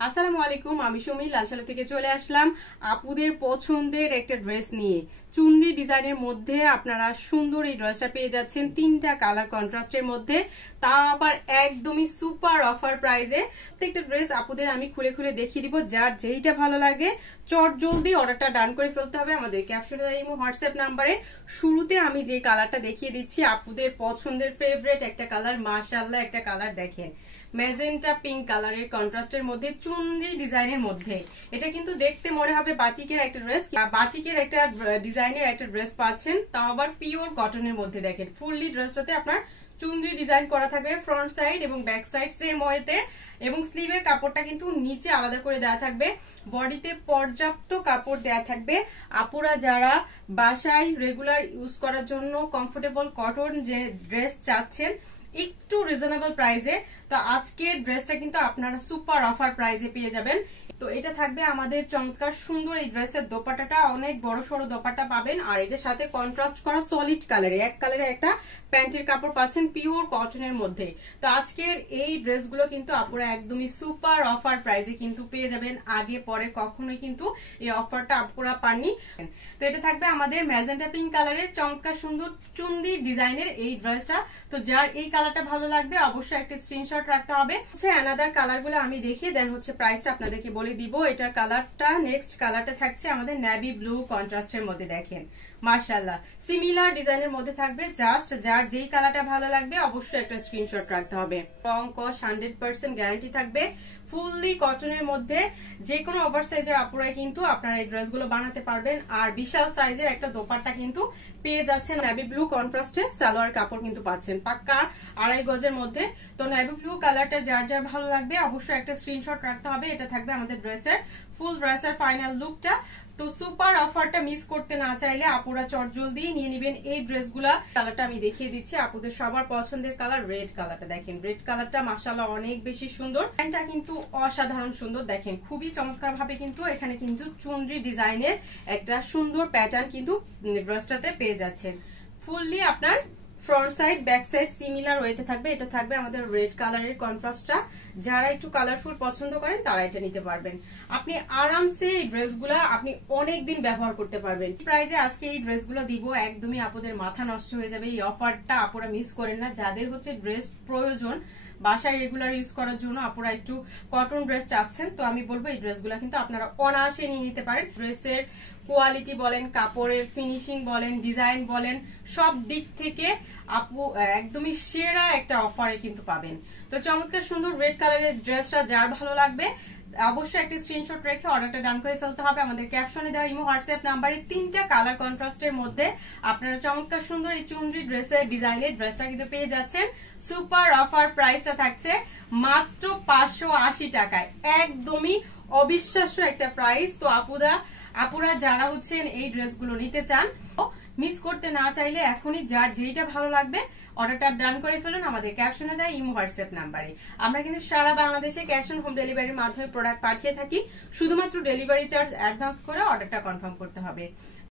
আসসালামু আলাইকুম, আমি সুমি লালসালা থেকে চলে আসলাম আপুদের পছন্দের একটা ড্রেস নিয়ে। চুনরি ডিজাইনের মধ্যে আপনারা সুন্দর এই ড্রেসটা পেয়ে যাচ্ছেন তিনটা কালার কন্ট্রাস্টের মধ্যে, তা আবার একদমই সুপার অফার প্রাইসে। প্রত্যেকটা ড্রেস আপুদের আমি খুলে খুলে দেখিয়ে দিব, যার যেইটা ভালো লাগে চট জলদি অর্ডারটা ডান করে ফেলতে হবে আমাদের ক্যাপশনে এবং হোয়াটসঅ্যাপ নাম্বারে। শুরুতে আমি যে কালারটা দেখিয়ে দিচ্ছি আপুদের পছন্দের ফেভারিট একটা কালার, মাশাআল্লাহ একটা কালার দেখেন, ম্যাজেন্টা পিঙ্ক কালারের কন্ট্রাস্টের মধ্যে চুনরি ডিজাইনের মধ্যে। এটা কিন্তু দেখতে মনে হবে বাটিকের একটা ড্রেস, বাটিকের একটা ডিজাইনের একটা ড্রেস পাচ্ছেন, তাও আবার পিওর কটনের মধ্যে। দেখেন ফুললি ড্রেসটাতে আপনার চুনরি ডিজাইন করা থাকবে ফ্রন্ট সাইড এবং ব্যাক সাইড সেম ওয়েতে, এবং স্লিভের কাপড়টা কিন্তু নিচে আলাদা করে দেওয়া থাকবে। বডিতে পর্যাপ্ত কাপড় দেওয়া থাকবে। আপুরা যারা বাসায় রেগুলার ইউজ করার জন্য কমফোর্টেবল কটন যে ড্রেস চাচ্ছেন একটু রিজনেবল প্রাইসে, তো আজকের ড্রেসটা কিন্তু আপনারা সুপার অফার প্রাইসে পেয়ে যাবেন। তো এটা থাকবে আমাদের চমৎকার সুন্দর এই ড্রেসের দোপাট্টাটা অনেক বড় সড়ো দোপাট্টা পাবেন, আর এটার সাথে কন্ট্রাস্ট করা সলিড কালারে এক কালারে একটা প্যান্টের কাপড় পাচ্ছেন পিওর কটনের মধ্যে। তো আজকের এই ড্রেসগুলো কিন্তু আপনারা একদমই সুপার অফার প্রাইসে কিন্তু পেয়ে যাবেন, আগে পরে কখনোই কিন্তু এই অফারটা আপনারা পাননি। তো এটা থাকবে আমাদের ম্যাজেন্টা পিঙ্ক কালারের চমৎকার সুন্দর চুন্দি ডিজাইনের এই ড্রেসটা। তো যার এই কালারটা ভালো লাগবে অবশ্যই একটা স্ক্রিনশট রাখতে হবে। অ্যানাদার কালার গুলো আমি দেখিয়ে দেন হচ্ছে প্রাইসটা আপনাদেরকে বলে দিব। এটার কালারটা নেক্সট কালারটা থাকছে আমাদের নেভি ব্লু কন্ট্রাস্টের মধ্যে। দেখেন মাশাআল্লাহ সিমিলার ডিজাইনের মধ্যে থাকবে, জাস্ট যার যেই কালারটা ভালো লাগবে অবশ্যই একটা স্ক্রিনশট রাখতে হবে। রং কস 100% গ্যারান্টি থাকবে, ফুললি কটনের মধ্যে। যে কোনো ওভার সাইজের আপুরাই কিন্তু আপনারা এই ড্রেসগুলো বানাতে পারবেন, আর বিশাল সাইজের একটা দোপাট্টা কিন্তু পেয়ে যাচ্ছেন। নেভি ব্লু কন্ট্রাস্টে সালোয়ার কাপড় কিন্তু পাচ্ছেন পাক্কা 2.5 গজের মধ্যে। তো নেভি ব্লু কালারটা যার যার ভালো লাগবে অবশ্যই একটা স্ক্রিনশট রাখতে হবে। এটা থাকবে আমাদের ড্রেসের ফুল ড্রেসের ফাইনাল লুকটা। তো সুপার অফারটা মিস করতে না চাইলে আপুরা চট জলদি নিয়ে নেবেন এই ড্রেসগুলা। কালারটা আমি দেখিয়ে দিচ্ছি, আপুদের সবার পছন্দের কালার রেড কালারটা। দেখেন রেড কালারটা মাশাআল্লাহ অনেক বেশি সুন্দর, প্যান্টটা কিন্তু অসাধারণ সুন্দর। দেখেন খুবই চমৎকার ভাবে কিন্তু এখানে কিন্তু চুনরি ডিজাইনের একটা সুন্দর প্যাটার্ন কিন্তু ড্রেসটাতে পেয়ে যাচ্ছেন। ফুললি আপনার front side back side similar ওয়েতে থাকবে। এটা থাকবে আমাদের রেড কালারের কন্ট্রাস্টটা, যারা একটু কালারফুল পছন্দ করেন তারা এটা নিতে পারবেন। আপনি আরামসে এই ড্রেসগুলা আপনি অনেক দিন ব্যবহার করতে পারবেন। প্রাইজে আজকে এই ড্রেসগুলো দিব, একদমই আপনাদের মাথা নষ্ট হয়ে যাবে। এই অফারটা আপনারা মিস করেন না। যাদের হচ্ছে ড্রেস প্রয়োজন বাসায় রেগুলার ইউজ করার জন্য, আপনারা একটু কটন ড্রেস চাচ্ছেন, তো আমি বলবো এই ড্রেসগুলো কিন্তু আপনারা অনায়াসে নিয়ে নিতে পারেন। ড্রেসের কোয়ালিটি বলেন, কাপড়ের ফিনিশিং বলেন, ডিজাইন বলেন, সব দিক থেকে আপু একদমই সেরা একটা অফারে কিন্তু পাবেন। তো চমৎকার সুন্দর রেড কালারের ড্রেসটা যার ভালো লাগবে অবশ্যই একটা স্ক্রিনশট রেখে অর্ডারটা ডান করে ফেলতে হবে আমাদের ক্যাপশনে দেওয়া ইমো হোয়াটসঅ্যাপ নাম্বারে। তিনটা কালার কন্ট্রাস্টের মধ্যে আপনারা চমৎকার সুন্দর এই চুনরি ড্রেসের ডিজাইনের ড্রেসটা কিন্তু পেয়ে যাচ্ছেন। সুপার অফার প্রাইসটা থাকছে মাত্র 580 টাকায়, একদমই অবিশ্বাস্য একটা প্রাইস। তো আপুরা যারা হচ্ছেন এই ড্রেসগুলো নিতে চান, মিস করতে না চাইলে এখনই যার যেইটা ভালো লাগবে অর্ডারটা ডান করে ফেলুন আমাদের ক্যাপশনে দেয় ইমো হোয়াটসঅ্যাপ নাম্বারে। আমরা কিন্তু সারা বাংলাদেশে ক্যাশ অন হোম ডেলিভারির মাধ্যমে প্রোডাক্ট পাঠিয়ে থাকি, শুধুমাত্র ডেলিভারি চার্জ অ্যাডভান্স করে অর্ডারটা কনফার্ম করতে হবে।